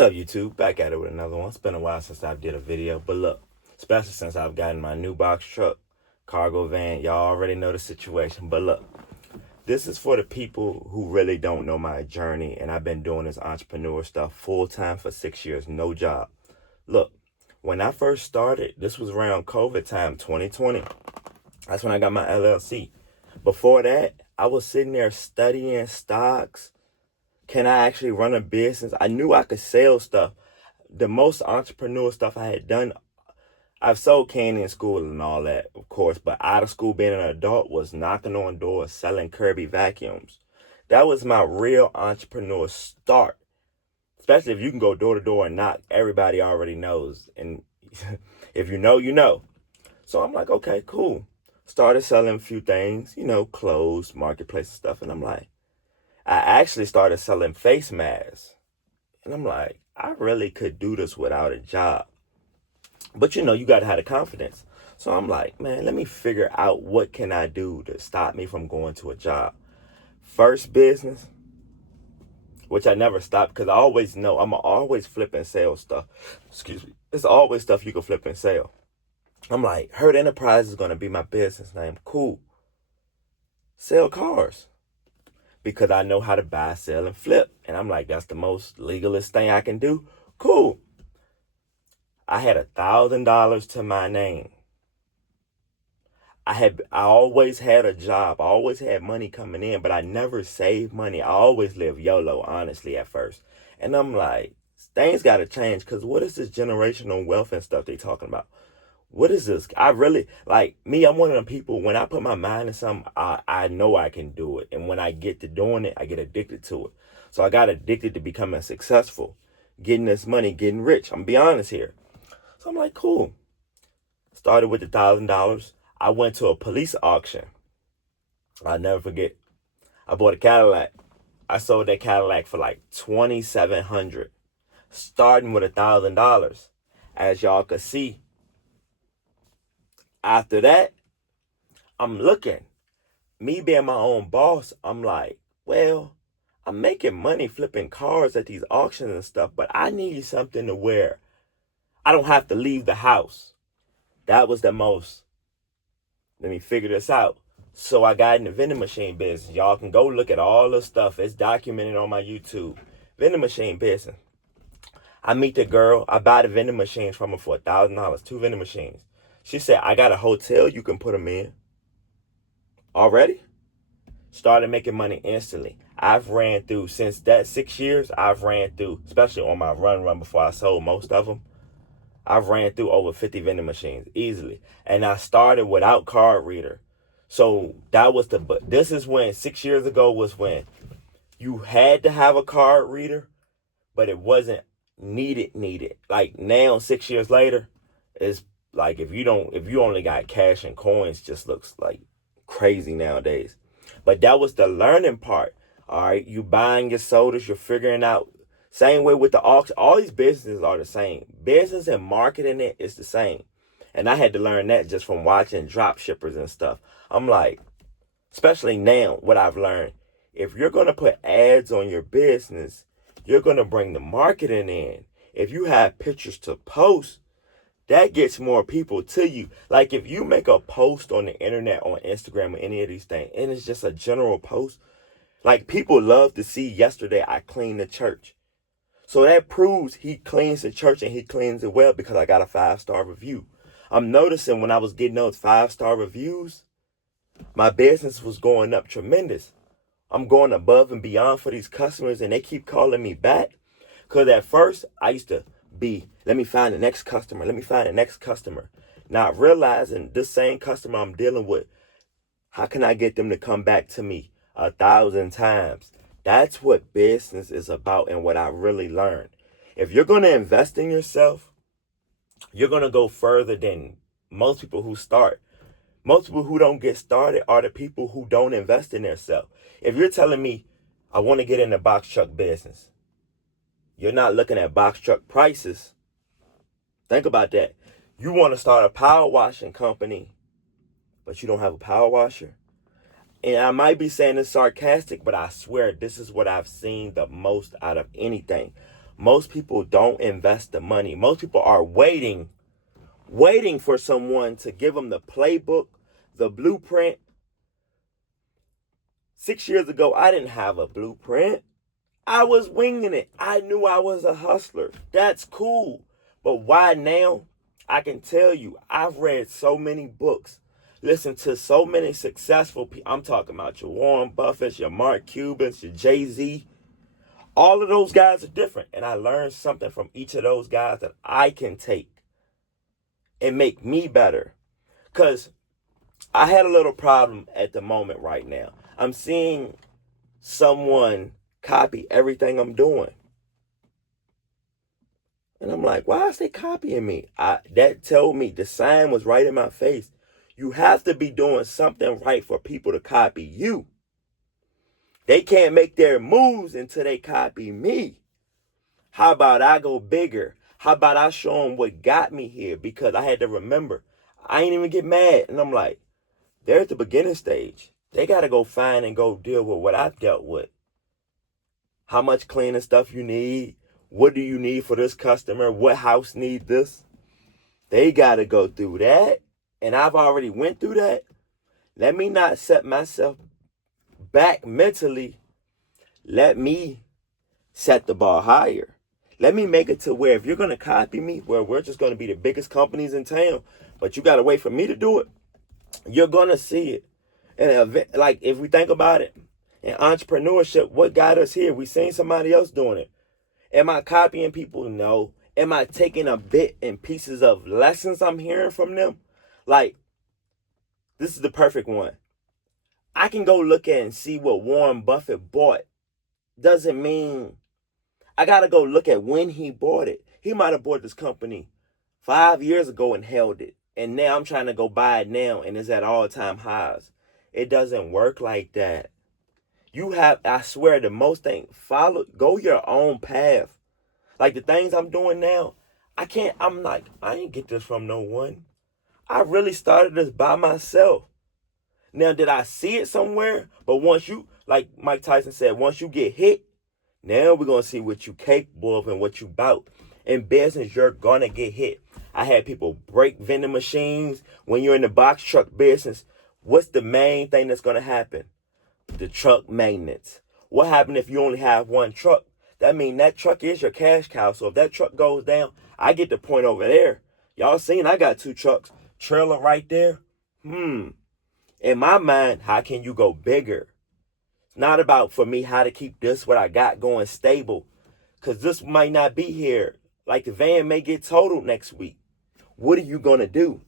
up, YouTube? Back at it with another one. It's been a while since I did a video, but look, especially since I've gotten my new box truck, cargo van, y'all already know the situation. But look, this is for the people who really don't know my journey, and I've been doing this entrepreneur stuff full time for 6 years, no job. Look, when I first started, this was around COVID time, 2020. That's when I got my LLC. Before that, I was sitting there studying stocks. Can I actually run a business? I knew I could sell stuff. The most entrepreneur stuff I had done, I've sold candy in school and all that, of course, but out of school being an adult was knocking on doors, selling Kirby vacuums. That was my real entrepreneur start. Especially if you can go door to door and knock, everybody already knows. And if you know, you know. So I'm like, okay, cool. Started selling a few things, clothes, marketplace and stuff. And I'm like, I actually started selling face masks. And I'm like, I really could do this without a job. But you got to have the confidence. So I'm like, man, let me figure out what can I do to stop me from going to a job. First business, which I never stopped because I always know I'm always flip and sell stuff. Excuse me. There's always stuff you can flip and sell. I'm like, Hurt Enterprise is going to be my business name. Cool. Sell cars. Because I know how to buy, sell, and flip. And I'm like, that's the most legalist thing I can do. Cool. I had $1,000 to my name. I always had a job. I always had money coming in, but I never saved money. I always lived YOLO, honestly, at first. And I'm like, things got to change because what is this generational wealth and stuff they talking about? What is this? I really, like me, I'm one of them people, when I put my mind in something, I know I can do it. And when I get to doing it, I get addicted to it. So I got addicted to becoming successful, getting this money, getting rich. I'm going to be honest here. So I'm like, cool. Started with the $1,000. I went to a police auction. I'll never forget. I bought a Cadillac. I sold that Cadillac for like $2,700, starting with $1,000. As y'all could see, after that, I'm looking. Me being my own boss, I'm like, well, I'm making money flipping cars at these auctions and stuff, but I need something to wear. I don't have to leave the house. That was the most. Let me figure this out. So I got in the vending machine business. Y'all can go look at all the stuff. It's documented on my YouTube. Vending machine business. I meet the girl. I buy the vending machines from her for $1,000. 2 vending machines. She said, I got a hotel you can put them in. Already? Started making money instantly. I've ran through, since that 6 years, I've ran through, especially on my run before I sold most of them, I've ran through over 50 vending machines easily. And I started without card reader. So this is when 6 years ago was when you had to have a card reader, but it wasn't needed. Like now, 6 years later, it's like if you only got cash and coins, just looks like crazy nowadays. But that was the learning part. All right, you buying your sodas, you're figuring out. Same way with the auction. All these businesses are the same. Business and marketing it is the same. And I had to learn that just from watching drop shippers and stuff. I'm like, especially now, what I've learned, if you're going to put ads on your business, you're going to bring the marketing in. If you have pictures to post, that gets more people to you. Like if you make a post on the internet, on Instagram or any of these things, and it's just a general post, like people love to see yesterday I cleaned the church. So that proves he cleans the church and he cleans it well because I got a 5-star review. I'm noticing when I was getting those 5-star reviews, my business was going up tremendous. I'm going above and beyond for these customers and they keep calling me back. Because at first I used to let me find the next customer. Let me find the next customer. Not realizing this same customer I'm dealing with, how can I get them to come back to me 1,000 times? That's what business is about and what I really learned. If you're going to invest in yourself, you're going to go further than most people who start. Most people who don't get started are the people who don't invest in themselves. If you're telling me, I want to get in the box truck business, you're not looking at box truck prices. Think about that. You want to start a power washing company, but you don't have a power washer. And I might be saying this sarcastic, but I swear this is what I've seen the most out of anything. Most people don't invest the money. Most people are waiting for someone to give them the playbook, the blueprint. 6 years ago, I didn't have a blueprint. I was winging it. I knew I was a hustler. That's cool. But why now? I can tell you, I've read so many books, listened to so many successful people. I'm talking about your Warren Buffett, your Mark Cubans, your Jay-Z. All of those guys are different. And I learned something from each of those guys that I can take and make me better. Because I had a little problem at the moment right now. I'm seeing someone copy everything I'm doing. And I'm like, why is they copying me? That told me, the sign was right in my face. You have to be doing something right for people to copy you. They can't make their moves until they copy me. How about I go bigger? How about I show them what got me here? Because I had to remember, I ain't even get mad. And I'm like, they're at the beginning stage. They got to go find and go deal with what I've dealt with. How much cleaning stuff you need? What do you need for this customer? What house need this? They got to go through that. And I've already went through that. Let me not set myself back mentally. Let me set the bar higher. Let me make it to where if you're going to copy me, where we're just going to be the biggest companies in town, but you got to wait for me to do it, you're going to see it. And like, if we think about it, in entrepreneurship, what got us here? We seen somebody else doing it. Am I copying people? No. Am I taking a bit and pieces of lessons I'm hearing from them? Like, this is the perfect one. I can go look at and see what Warren Buffett bought. Doesn't mean I got to go look at when he bought it. He might have bought this company 5 years ago and held it. And now I'm trying to go buy it now and it's at all-time highs. It doesn't work like that. You have, I swear, the most thing, go your own path. Like the things I'm doing now, I ain't get this from no one. I really started this by myself. Now, did I see it somewhere? But once you, like Mike Tyson said, once you get hit, now we're going to see what you capable of and what you bout. In business, you're going to get hit. I had people break vending machines. When you're in the box truck business, what's the main thing that's going to happen? The truck maintenance. What happens if you only have one truck? That means that truck is your cash cow. So if that truck goes down, I get the point over there. Y'all seen I got 2 trucks. Trailer right there. In my mind, how can you go bigger? It's not about, for me, how to keep this, what I got going stable. Because this might not be here. Like the van may get totaled next week. What are you going to do?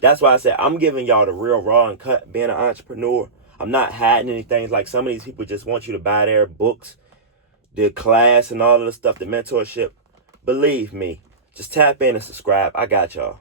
That's why I said I'm giving y'all the real raw and cut being an entrepreneur. I'm not hiding anything. Like some of these people just want you to buy their books, the class and all of the stuff, the mentorship. Believe me, just tap in and subscribe. I got y'all.